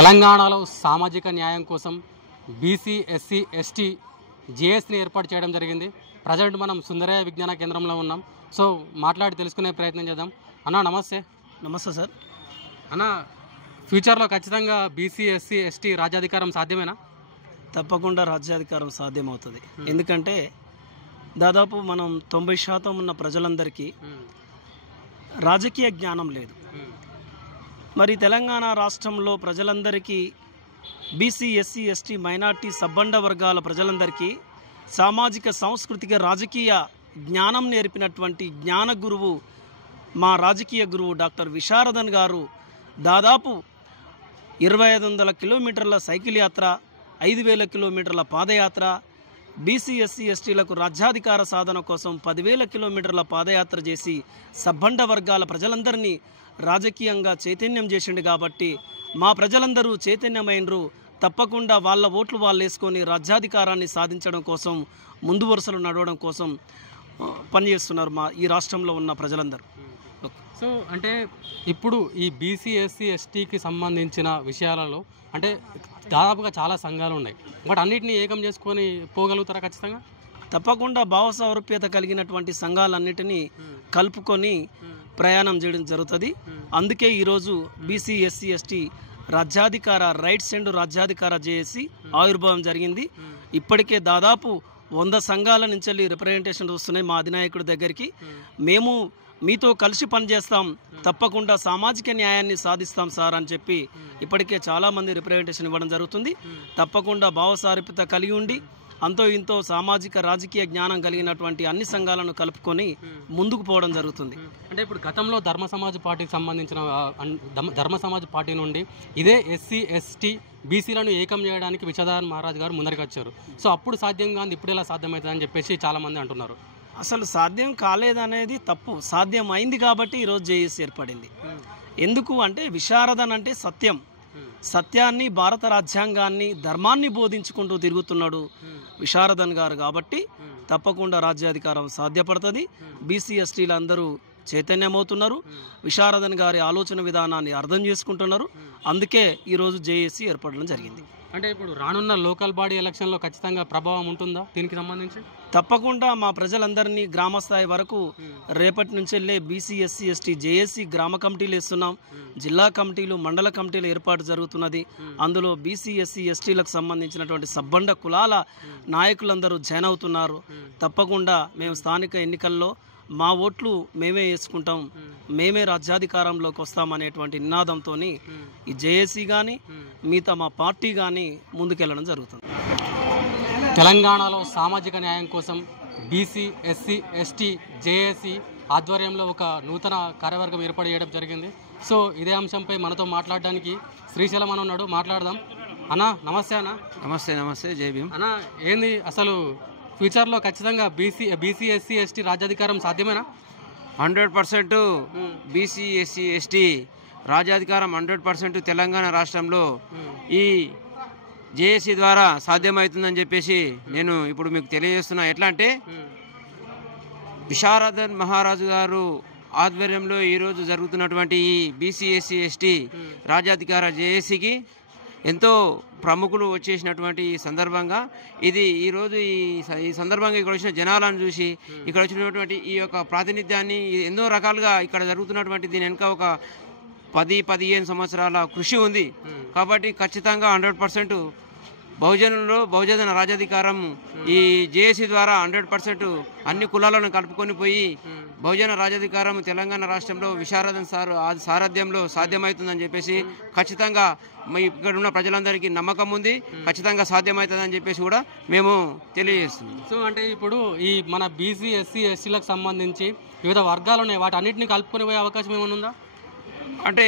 తెలంగాణలో సామాజిక న్యాయం కోసం బీసీ ఎస్సీ ఎస్టీ జేఏసీని ఏర్పాటు చేయడం జరిగింది. ప్రజెంట్ మనం సుందరయ్య విజ్ఞాన కేంద్రంలో ఉన్నాం. సో మాట్లాడి తెలుసుకునే ప్రయత్నం చేద్దాం. అన్న నమస్తే. నమస్తే సార్. అన్న, ఫ్యూచర్లో ఖచ్చితంగా బీసీ ఎస్సీ ఎస్టీ రాజ్యాధికారం సాధ్యమేనా? తప్పకుండా రాజ్యాధికారం సాధ్యమవుతుంది. ఎందుకంటే దాదాపు మనం 90% ఉన్న ప్రజలందరికీ రాజకీయ జ్ఞానం లేదు. మరి తెలంగాణ రాష్ట్రంలో ప్రజలందరికీ బీసీ ఎస్సీ ఎస్టీ మైనార్టీ సబ్బండ వర్గాల ప్రజలందరికీ సామాజిక సాంస్కృతిక రాజకీయ జ్ఞానం నేర్పినటువంటి జ్ఞాన గురువు మా రాజకీయ గురువు డాక్టర్ విశారదన్ గారు దాదాపు 2500 కిలోమీటర్ల సైకిల్ యాత్ర, 5000 కిలోమీటర్ల పాదయాత్ర, బీసీ ఎస్సీ ఎస్టీలకు రాజ్యాధికార సాధన కోసం 10,000 కిలోమీటర్ల పాదయాత్ర చేసి సబ్బండ వర్గాల ప్రజలందరినీ రాజకీయంగా చైతన్యం చేసిండు. కాబట్టి మా ప్రజలందరూ చైతన్యమైనరు. తప్పకుండా వాళ్ళ ఓట్లు వాళ్ళు వేసుకొని రాజ్యాధికారాన్ని సాధించడం కోసం, ముందు వరుసలు నడవడం కోసం పనిచేస్తున్నారు మా ఈ రాష్ట్రంలో ఉన్న ప్రజలందరూ. సో అంటే ఇప్పుడు ఈ బీసీ ఎస్సీ ఎస్టీకి సంబంధించిన విషయాలలో అంటే దాదాపుగా చాలా సంఘాలు ఉన్నాయి. బట్ అన్నిటినీ ఏకం చేసుకొని పోగలుగుతారా? ఖచ్చితంగా తప్పకుండా భావ సారూప్యత కలిగినటువంటి సంఘాలన్నిటినీ కలుపుకొని ప్రయాణం చేయడం జరుగుతుంది. అందుకే ఈరోజు బీసీ ఎస్సీ ఎస్టీ రాజ్యాధికార రైట్స్ అండ్ రాజ్యాధికార జేఏసీ ఆవిర్భావం జరిగింది. ఇప్పటికే దాదాపు 100 సంఘాల నుంచి రిప్రజెంటేషన్ వస్తున్నాయి మా అధినాయకుడి దగ్గరికి. మేము మీతో కలిసి పనిచేస్తాం, తప్పకుండా సామాజిక న్యాయాన్ని సాధిస్తాం సార్ అని చెప్పి ఇప్పటికే చాలామంది రిప్రజెంటేషన్ ఇవ్వడం జరుగుతుంది. తప్పకుండా భావసారూప్యత కలిగి ఉండి అంతో ఇంతో సామాజిక రాజకీయ జ్ఞానం కలిగినటువంటి అన్ని సంఘాలను కలుపుకొని ముందుకు పోవడం జరుగుతుంది. అంటే ఇప్పుడు గతంలో ధర్మ సమాజ్ పార్టీకి సంబంధించిన ధర్మ సమాజ్ పార్టీ నుండి ఇదే ఎస్సీ ఎస్టీ బీసీలను ఏకం చేయడానికి విశారదన్ మహారాజ్ గారు ముందరికి వచ్చారు. సో అప్పుడు సాధ్యం కాదు, ఇప్పుడు ఎలా సాధ్యమవుతుందని చెప్పేసి చాలామంది అంటున్నారు. అసలు సాధ్యం కాలేదనేది తప్పు. సాధ్యం అయింది కాబట్టి ఈరోజు జేఏసీ ఏర్పడింది. ఎందుకు అంటే విశారదన్ అంటే సత్యం, సత్యాన్ని, భారత రాజ్యాంగాన్ని, ధర్మాన్ని బోధించుకుంటూ తిరుగుతున్నాడు విశారదన్ గారు. కాబట్టి తప్పకుండా రాజ్యాధికారం సాధ్యపడుతుంది. బీసీ ఎస్టీలు అందరూ చైతన్యమవుతున్నారు, విశారదన్ గారి ఆలోచన విధానాన్ని అర్థం చేసుకుంటున్నారు. అందుకే ఈరోజు జేఏసీ ఏర్పడడం జరిగింది. అంటే ఇప్పుడు రానున్న లోకల్ బాడీ ఎలక్షన్లో ఖచ్చితంగా ప్రభావం ఉంటుందా దీనికి సంబంధించి? తప్పకుండా మా ప్రజలందరినీ గ్రామస్థాయి వరకు రేపటి నుంచి వెళ్ళే బీసీ ఎస్సీ ఎస్టీ జేఏసీ గ్రామ కమిటీలు వేస్తున్నాం. జిల్లా కమిటీలు, మండల కమిటీలు ఏర్పాటు జరుగుతున్నది. అందులో బీసీ ఎస్సీ ఎస్టీలకు సంబంధించినటువంటి సబ్బండ కులాల నాయకులందరూ జాయిన్ అవుతున్నారు. తప్పకుండా మేము స్థానిక ఎన్నికల్లో మా ఓట్లు మేమే వేసుకుంటాం, మేమే రాజ్యాధికారంలోకి వస్తామనేటువంటి నినాదంతో ఈ జేఏసీ కానీ మిగతా మా పార్టీ కానీ ముందుకెళ్ళడం జరుగుతుంది. తెలంగాణలో సామాజిక న్యాయం కోసం బీసీ ఎస్సీ ఎస్టీ జేఏసీ ఆధ్వర్యంలో ఒక నూతన కార్యవర్గం ఏర్పాటు చేయడం జరిగింది. సో ఇదే అంశంపై మనతో మాట్లాడడానికి శ్రీశైలం అని ఉన్నాడు, మాట్లాడదాం. అన్న నమస్తే. అన్న నమస్తే. నమస్తే, జై భీమ్. అన్న, ఏంది అసలు ఫ్యూచర్లో ఖచ్చితంగా బీసీ ఎస్సీ ఎస్టీ రాజ్యాధికారం సాధ్యమేనా? 100% బీసీ ఎస్సీ ఎస్టీ రాజ్యాధికారం 100% తెలంగాణ రాష్ట్రంలో ఈ జేఏసీ ద్వారా సాధ్యమవుతుందని చెప్పేసి నేను ఇప్పుడు మీకు తెలియజేస్తున్నా. ఎట్లా అంటే విశారదన్ మహారాజు గారు ఆధ్వర్యంలో ఈరోజు జరుగుతున్నటువంటి ఈ బీసీ ఎస్సీ ఎస్టీ రాజ్యాధికార జేఏసీకి ఎంతో ప్రముఖులు వచ్చేసినటువంటి ఈ సందర్భంగా ఇది ఈరోజు ఈ సందర్భంగా ఇక్కడ వచ్చిన జనాలను చూసి ఇక్కడ వచ్చినటువంటి ఈ యొక్క ప్రాతినిధ్యాన్ని ఎన్నో రకాలుగా ఇక్కడ జరుగుతున్నటువంటి దీని వెనుక ఒక 10-15 సంవత్సరాల కృషి ఉంది. కాబట్టి ఖచ్చితంగా 100% బహుజన రాజ్యాధికారం ఈ జేఏసీ ద్వారా 100% అన్ని కులాలను కలుపుకొని పోయి బహుజన రాజ్యాధికారం తెలంగాణ రాష్ట్రంలో విశారదన్ సారథ్యంలో సాధ్యమవుతుందని చెప్పేసి ఖచ్చితంగా ఇక్కడ ఉన్న ప్రజలందరికీ నమ్మకం ఉంది. ఖచ్చితంగా సాధ్యమవుతుందని చెప్పేసి కూడా మేము తెలియజేస్తున్నాం. సో అంటే ఇప్పుడు ఈ మన బీసీ ఎస్సీ ఎస్టీలకు సంబంధించి వివిధ వర్గాలు ఉన్నాయి, వాటి అన్నింటినీ కలుపుకొని పోయే అవకాశం ఏమైనా ఉందా? అంటే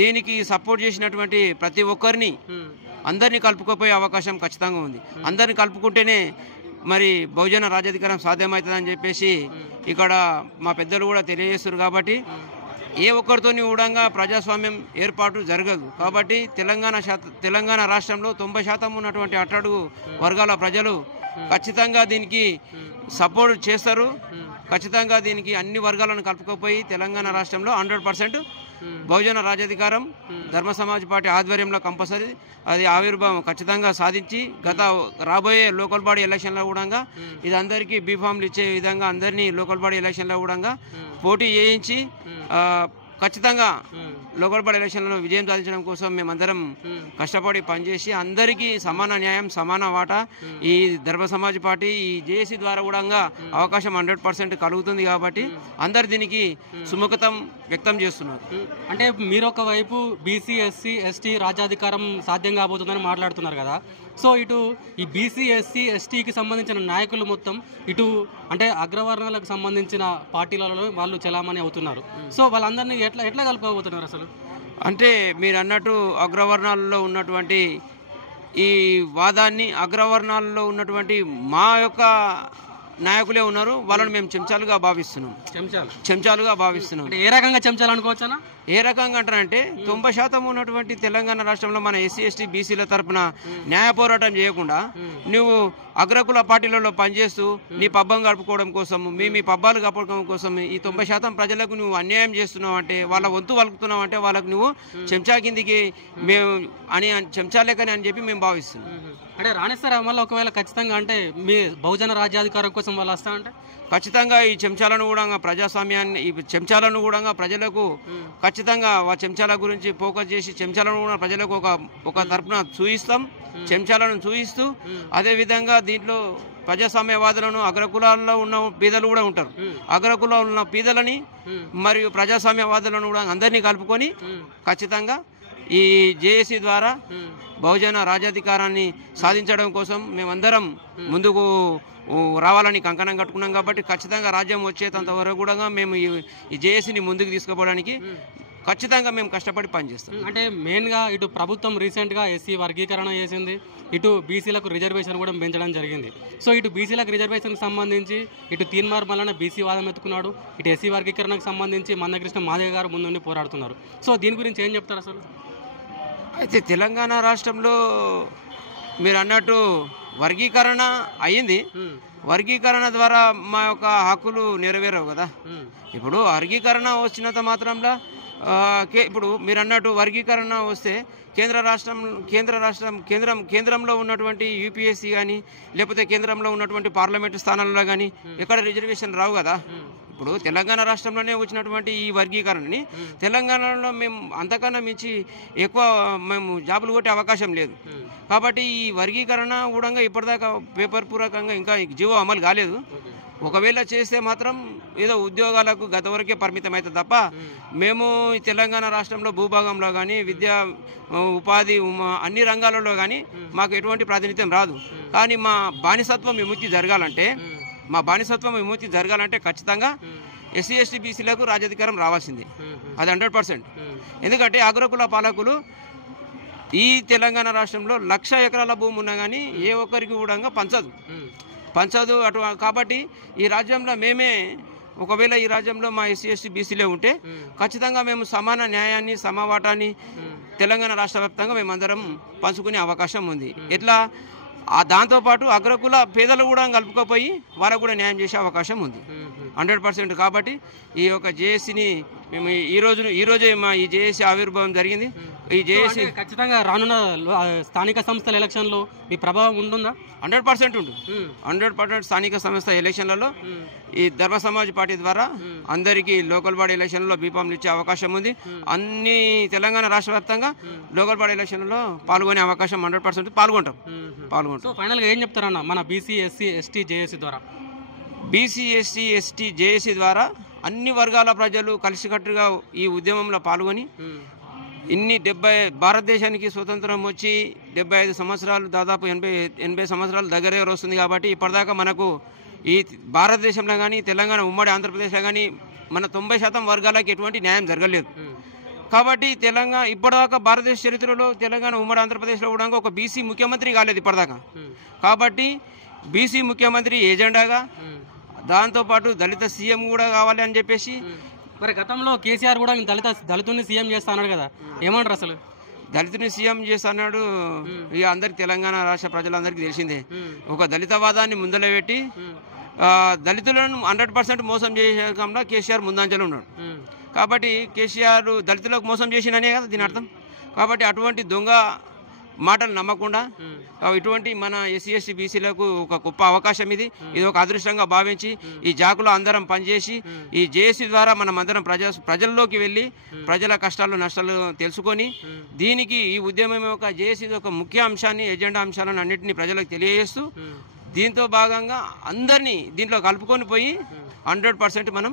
దీనికి సపోర్ట్ చేసినటువంటి ప్రతి ఒక్కరిని అందరినీ కలుపుకోపోయే అవకాశం ఖచ్చితంగా ఉంది. అందరిని కలుపుకుంటేనే మరి బహుజన రాజ్యాధికారం సాధ్యమవుతుందని చెప్పేసి ఇక్కడ మా పెద్దలు కూడా తెలియజేస్తారు. కాబట్టి ఏ ఒక్కరితోని కూడా ప్రజాస్వామ్యం ఏర్పాటు జరగదు. కాబట్టి తెలంగాణ రాష్ట్రంలో 90% ఉన్నటువంటి అట్టడుగు వర్గాల ప్రజలు ఖచ్చితంగా దీనికి సపోర్ట్ చేస్తారు. ఖచ్చితంగా దీనికి అన్ని వర్గాలను కలుపుకోపోయి తెలంగాణ రాష్ట్రంలో 100% బహుజన రాజ్యాధికారం ధర్మ సమాజ్ పార్టీ ఆధ్వర్యంలో కంపల్సరీ అది ఆవిర్భావం ఖచ్చితంగా సాధించి రాబోయే లోకల్ బాడీ ఎలక్షన్లో కూడా ఇది అందరికీ బీఫామ్లు ఇచ్చే విధంగా అందరినీ లోకల్ బాడీ ఎలక్షన్లో కూడా పోటీ చేయించి ఖచ్చితంగా లోకల్ బాడీ ఎలక్షన్లలో విజయం సాధించడం కోసం మేమందరం కష్టపడి పనిచేసి అందరికీ సమాన న్యాయం సమాన వాటా ఈ ధర్మ సమాజ్ పార్టీ ఈ జేఏసీ ద్వారా కూడా అవకాశం 100% కలుగుతుంది కాబట్టి అందరు దీనికి సుముఖతం వ్యక్తం చేస్తున్నారు. అంటే మీరు ఒక వైపు బీసీ ఎస్సీ ఎస్టీ రాజ్యాధికారం సాధ్యం కాబోతుందని మాట్లాడుతున్నారు కదా. సో ఇటు ఈ బీసీ ఎస్సీ ఎస్టీకి సంబంధించిన నాయకులు మొత్తం ఇటు అంటే అగ్రవర్ణాలకు సంబంధించిన పార్టీలలో వాళ్ళు చలామణి అవుతున్నారు. సో వాళ్ళందరినీ ఎట్లా కలుపుకోబోతున్నారు అసలు? అంటే మీరు అన్నట్టు అగ్రవర్ణాలలో ఉన్నటువంటి ఈ వాదాన్ని అగ్రవర్ణాలలో ఉన్నటువంటి మా యొక్క నాయకులే ఉన్నారు, వాళ్ళని మేము చెంచాలుగా భావిస్తున్నాం. చెంచాలుగా భావిస్తున్నాం. ఏ రకంగా చెంచాలు అనుకోవచ్చా? ఏ రకంగా అంటారంటే 90% ఉన్నటువంటి తెలంగాణ రాష్ట్రంలో మన ఎస్సీ ఎస్టీ బీసీల తరఫున న్యాయ పోరాటం చేయకుండా నువ్వు అగ్రకుల పార్టీలలో పనిచేస్తూ నీ పబ్బం గడుపుకోవడం కోసం మీ పబ్బాలు గడుపుకోవడం కోసం ఈ 90% ప్రజలకు నువ్వు అన్యాయం చేస్తున్నావు అంటే, వాళ్ళ వంతు వలుకుతున్నావు అంటే వాళ్ళకు నువ్వు చెంచా కిందికి మేము అని చెంచా లేకని అని చెప్పి మేము భావిస్తున్నాం. అంటే రాణిస్తారా మళ్ళీ ఒకవేళ ఖచ్చితంగా అంటే మీ బహుజన రాజ్యాధికారం కోసం వాళ్ళు వస్తా అంటే? ఖచ్చితంగా ఈ చెంచాలను కూడా ప్రజాస్వామ్యాన్ని ఈ చెంచాలను కూడా ప్రజలకు ఖచ్చితంగా ఆ చెంచాల గురించి ఫోకస్ చేసి చెంచాలను కూడా ప్రజలకు ఒక తరపున చూయిస్తాం. చెంచాలను చూయిస్తూ అదేవిధంగా దీంట్లో ప్రజాస్వామ్యవాదులను అగ్రకులాల్లో ఉన్న పీదలు కూడా ఉంటారు. అగ్రకులాల్లో ఉన్న పీదలని మరియు ప్రజాస్వామ్యవాదులను కూడా అందరినీ కలుపుకొని ఖచ్చితంగా ఈ జేఏసీ ద్వారా బహుజన రాజ్యాధికారాన్ని సాధించడం కోసం మేమందరం ముందుకు రావాలని కంకణం కట్టుకున్నాం. కాబట్టి ఖచ్చితంగా రాజ్యం వచ్చేంత వరకు కూడా మేము ఈ జేఏసీని ముందుకు తీసుకుపోవడానికి ఖచ్చితంగా మేము కష్టపడి పనిచేస్తాం. అంటే మెయిన్గా ఇటు ప్రభుత్వం రీసెంట్గా ఎస్సీ వర్గీకరణ చేసింది, ఇటు బీసీలకు రిజర్వేషన్ కూడా పెంచడం జరిగింది. సో ఇటు బీసీలకు రిజర్వేషన్కి సంబంధించి ఇటు తీన్మార్ మల్లన్న బీసీ వాదం ఎత్తుకున్నాడు, ఇటు ఎస్సీ వర్గీకరణకు సంబంధించి మందకృష్ణ మాదేవ్ గారు ముందుండి పోరాడుతున్నారు. సో దీని గురించి ఏం చెప్తారు అసలు? అయితే తెలంగాణ రాష్ట్రంలో మీరు అన్నట్టు వర్గీకరణ అయ్యింది. వర్గీకరణ ద్వారా మా యొక్క హక్కులు నెరవేరవు కదా. ఇప్పుడు వర్గీకరణ వచ్చినంత మాత్రంలో ఇప్పుడు మీరు అన్నట్టు వర్గీకరణ వస్తే కేంద్రంలో ఉన్నటువంటి యూపీఎస్సీ కానీ లేకపోతే కేంద్రంలో ఉన్నటువంటి పార్లమెంటు స్థానాల్లో కానీ ఎక్కడ రిజర్వేషన్ రావు కదా. ఇప్పుడు తెలంగాణ రాష్ట్రంలోనే వచ్చినటువంటి ఈ వర్గీకరణని తెలంగాణలో మేము అంతకన్నా మించి ఎక్కువ మేము జాబులు కొట్టే అవకాశం లేదు. కాబట్టి ఈ వర్గీకరణ కూడా ఇప్పటిదాకా పేపర్ పూర్వకంగా ఇంకా జీవో అమలు కాలేదు. ఒకవేళ చేస్తే మాత్రం ఏదో ఉద్యోగాలకు గత వరకే పరిమితం అవుతుంది తప్ప మేము ఈ తెలంగాణ రాష్ట్రంలో భూభాగంలో కానీ విద్యా ఉపాధి అన్ని రంగాలలో కానీ మాకు ఎటువంటి ప్రాతినిధ్యం రాదు. కానీ మా బానిసత్వం విముక్తి జరగాలంటే ఖచ్చితంగా ఎస్సీ ఎస్టీ బీసీలకు రాజ్యాధికారం రావాల్సిందే. అది 100%. ఎందుకంటే అగ్రకుల పాలకులు ఈ తెలంగాణ రాష్ట్రంలో 1,00,000 ఎకరాల భూమి ఉన్నా కానీ ఏ ఒక్కరికి కూడా పంచదు అటు. కాబట్టి ఈ రాజ్యంలో ఒకవేళ ఈ రాజ్యంలో మా ఎస్సీ ఎస్టీ బీసీలే ఉంటే ఖచ్చితంగా మేము సమాన న్యాయాన్ని సమవాటాన్ని తెలంగాణ రాష్ట్ర వ్యాప్తంగా మేమందరం పంచుకునే అవకాశం ఉంది. ఎట్లా దాంతోపాటు అగ్రకుల పేదలు కూడా కలుపుకోపోయి వాళ్ళకు కూడా న్యాయం చేసే అవకాశం ఉంది 100%. కాబట్టి ఈ యొక్క జేఏసీని మేము ఈరోజే మా ఈ జేఏసీ ఆవిర్భావం జరిగింది. ఈ జేఏసీ ఖచ్చితంగా రానున్న స్థానిక సంస్థల ఎలక్షన్లో మీ ప్రభావం ఉంటుందా? 100% ఉంటుంది. 100% స్థానిక సంస్థ ఎలక్షన్లలో ఈ ధర్మ సమాజ్ పార్టీ ద్వారా అందరికీ లోకల్ బాడీ ఎలక్షన్లో బీఫామ్లు ఇచ్చే అవకాశం ఉంది. అన్ని తెలంగాణ రాష్ట్ర వ్యాప్తంగా లోకల్ బాడీ ఎలక్షన్లో పాల్గొనే అవకాశం 100% పాల్గొంటాం. సో ఫైనల్గా ఏం చెప్తారన్న మన బీసీ ఎస్సీ ఎస్టీ జేఏసీ ద్వారా? బీసీ ఎస్సీ ఎస్టీ జేఏసీ ద్వారా అన్ని వర్గాల ప్రజలు కలిసికట్టుగా ఈ ఉద్యమంలో పాల్గొని భారతదేశానికి స్వతంత్రం వచ్చి 75 సంవత్సరాలు దాదాపు 80 సంవత్సరాలు దగ్గరే వస్తుంది. కాబట్టి ఇప్పటిదాకా మనకు ఈ భారతదేశంలో కానీ తెలంగాణ ఉమ్మడి ఆంధ్రప్రదేశ్లో కానీ మన 90% వర్గాలకు ఎటువంటి న్యాయం జరగలేదు. కాబట్టి ఇప్పటిదాకా భారతదేశ చరిత్రలో తెలంగాణ ఉమ్మడి ఆంధ్రప్రదేశ్లో కూడా ఒక బీసీ ముఖ్యమంత్రి కాలేదు ఇప్పటిదాకా. కాబట్టి బీసీ ముఖ్యమంత్రి ఏజెండాగా దాంతోపాటు దళిత సీఎం కూడా కావాలి అని చెప్పేసి మరి గతంలో కేసీఆర్ కూడా దళితుని సీఎం చేస్తా అన్నాడు కదా, ఏమంటారు అసలు? దళితుని సీఎం చేస్తున్నాడు. ఇక అందరికి తెలంగాణ రాష్ట్ర ప్రజలందరికీ తెలిసిందే. ఒక దళితవాదాన్ని ముందర పెట్టి దళితులను 100% మోసం చేసే కేసీఆర్ ముందంజలో ఉన్నాడు. కాబట్టి కేసీఆర్ దళితులకు మోసం చేసిననే కదా దీని అర్థం. కాబట్టి అటువంటి దొంగ మాటలు నమ్మకుండా ఇటువంటి మన ఎస్సీ ఎస్టీ బీసీలకు ఒక గొప్ప అవకాశం ఇది ఒక అదృష్టంగా భావించి ఈ జాకులో అందరం పనిచేసి ఈ జేఏసీ ద్వారా మనం అందరం ప్రజల్లోకి వెళ్ళి ప్రజల కష్టాలు నష్టాలు తెలుసుకొని దీనికి ఈ ఉద్యమం యొక్క జేఏసీ ఒక ముఖ్య అంశాన్ని ఎజెండా అంశాలను అన్నింటినీ ప్రజలకు తెలియజేస్తూ దీంతో భాగంగా అందరినీ దీంట్లో కలుపుకొని పోయి 100% మనం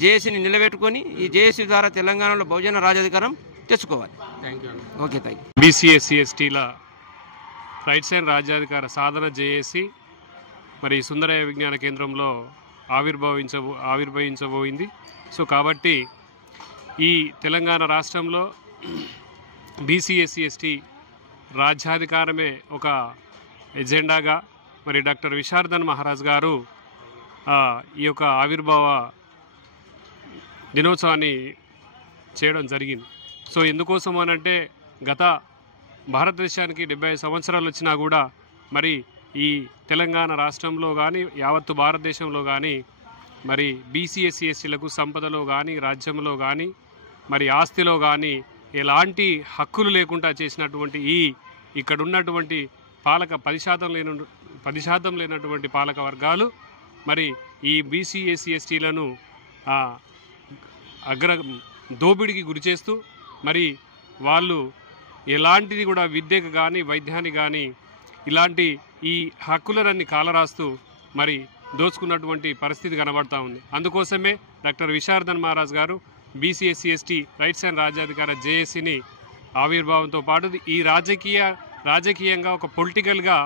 జేఏసీని నిలబెట్టుకొని ఈ జేఏసీ ద్వారా తెలంగాణలో బహుజన రాజాధికారం తెచ్చుకోవాలి. Okay, thank you. BC SC ఎస్టీల రైట్స్ అండ్ రాజ్యాధికార సాధన జేఏసీ మరి సుందరయ్య విజ్ఞాన కేంద్రంలో ఆవిర్భవించబోయింది. సో కాబట్టి ఈ తెలంగాణ రాష్ట్రంలో బీసీ ఎస్సీ ఎస్టీ రాజ్యాధికారమే ఒక ఎజెండాగా మరి డాక్టర్ విశారదన్ మహారాజ్ గారు ఈ యొక్క ఆవిర్భావ దినోత్సవాన్ని చేయడం జరిగింది. సో ఎందుకోసం అనంటే గత భారతదేశానికి 75 సంవత్సరాలు వచ్చినా కూడా మరి ఈ తెలంగాణ రాష్ట్రంలో కానీ యావత్తు భారతదేశంలో కానీ మరి బీసీ ఎస్సీ ఎస్టీలకు సంపదలో కానీ రాజ్యంలో కానీ మరి ఆస్తిలో కానీ ఎలాంటి హక్కులు లేకుండా చేసినటువంటి ఇక్కడ ఉన్నటువంటి పాలక 10% లేనటువంటి పాలక వర్గాలు మరి ఈ బీసీ ఎస్సీ ఎస్టీలను దోపిడికి గురి చేస్తూ మరి వాళ్ళు ఎలాంటిది కూడా విద్యకు కానీ వైద్యానికి కానీ ఇలాంటి ఈ హక్కులన్నీ కాలరాస్తూ మరి దోచుకున్నటువంటి పరిస్థితి కనబడతా ఉంది. అందుకోసమే doctor Visharadan Maharaj garu BC SC ST rights and రాజ్యాధికార జేఏసీని ఆవిర్భావంతో పాటు ఈ రాజకీయంగా ఒక పొలిటికల్గా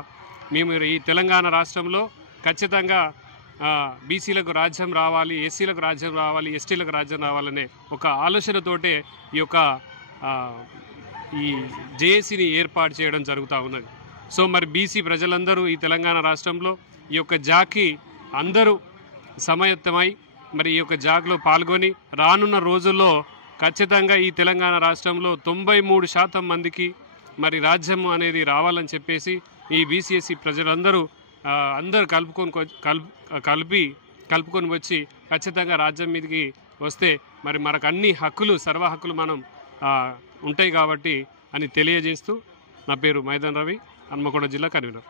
మేము ఈ తెలంగాణ రాష్ట్రంలో ఖచ్చితంగా బీసీలకు రాజ్యం రావాలి, ఎస్సీలకు రాజ్యం రావాలి, ఎస్టీలకు రాజ్యం రావాలనే ఒక ఆలోచనతోటే ఈ జేఏసీని ఏర్పాటు చేయడం జరుగుతూ ఉన్నది. సో మరి బీసీ ప్రజలందరూ ఈ తెలంగాణ రాష్ట్రంలో ఈ యొక్క జాకి అందరూ సమాయత్తమై మరి ఈ యొక్క జాగ్లో పాల్గొని రానున్న రోజుల్లో ఖచ్చితంగా ఈ తెలంగాణ రాష్ట్రంలో 93% మందికి మరి రాజ్యం అనేది రావాలని చెప్పేసి ఈ బీసీఎస్సీ ప్రజలందరూ అందరూ కలుపుకొని వచ్చి ఖచ్చితంగా రాజ్యం మీదకి వస్తే మరి మనకు అన్ని హక్కులు సర్వ హక్కులు మనం ఉంటాయి కాబట్టి అని తెలియజేస్తూ నా పేరు మైదాన్ రవి, హన్మకొండ జిల్లా కన్వీనర్.